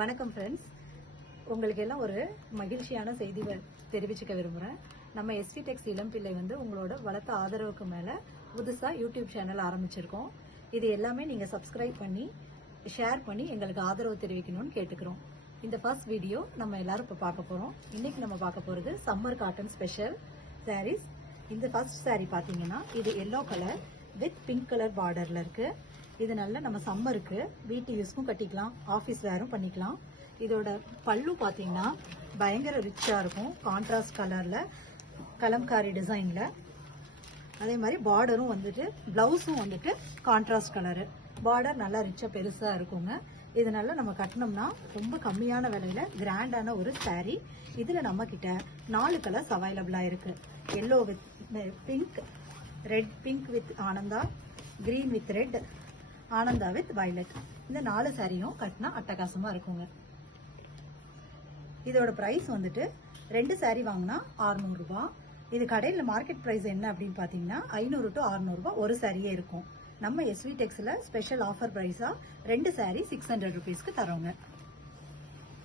வணக்கம் ஃப்ரெண்ட்ஸ், உங்களுக்கு எல்லாம் ஒரு மகிழ்ச்சியான செய்தி தெரிவிச்சுக்க விரும்புகிறேன். நம்ம எஸ்வி டெக்ஸ் இளம்பிள்ளை உங்களோட வளர்த்த ஆதரவுக்கு மேலே புதுசாக யூடியூப் சேனல் ஆரம்பிச்சிருக்கோம். இது எல்லாமே நீங்கள் சப்ஸ்கிரைப் பண்ணி ஷேர் பண்ணி எங்களுக்கு ஆதரவு தெரிவிக்கணும்னு கேட்டுக்கிறோம். இந்த ஃபர்ஸ்ட் வீடியோ நம்ம எல்லாரும் இப்போ பார்க்க போகிறோம். இன்னைக்கு நம்ம பார்க்க போகிறது சம்மர் காட்டன் ஸ்பெஷல் சாரீஸ். இந்த ஃபர்ஸ்ட் சாரீ பார்த்தீங்கன்னா இது yellow colour with pink colour பார்டரில் இருக்குது. இது நல்ல நம்ம சம்மருக்கு வீட்டு யூஸ்க்கும் கட்டிக்கலாம், ஆஃபீஸ் வேரும் பண்ணிக்கலாம். இதோட பல்லு பார்த்தீங்கன்னா பயங்கர ரிச்சாக இருக்கும், கான்ட்ராஸ்ட் கலரில் கலம்காரி டிசைனில். அதே மாதிரி பார்டரும் ப்ளவுஸும் கான்ட்ராஸ்ட் கலரு. பார்டர் நல்லா ரிச்சாக பெருசாக இருக்குங்க. இதனால நம்ம கட்டினோம்னா ரொம்ப கம்மியான விலையில் கிராண்டான ஒரு சாரீ. இதில் நம்மக்கிட்ட 4 கலர்ஸ் அவைலபிளாக இருக்குது. Yellow with pink, red pink with Ananda, green with red, Ananda with violet. இந்த 4 சாரியும் கட்டினா அட்டகாசமா இருக்குங்க. இதோட பிரைஸ் 2 சாரி வாங்கினா 600 ரூபாய். இது கடையில் மார்க்கெட் பிரைஸ் என்ன அப்படின்னு பார்த்தீங்கன்னா 500 to 600 ரூபாய் ஒரு சாரியே இருக்கும். நம்ம எஸ்வி டெக்ஸ்ல ஸ்பெஷல் ஆஃபர் பிரைஸா 2 சாரி 600 ருபீஸ்க்கு தரோங்க.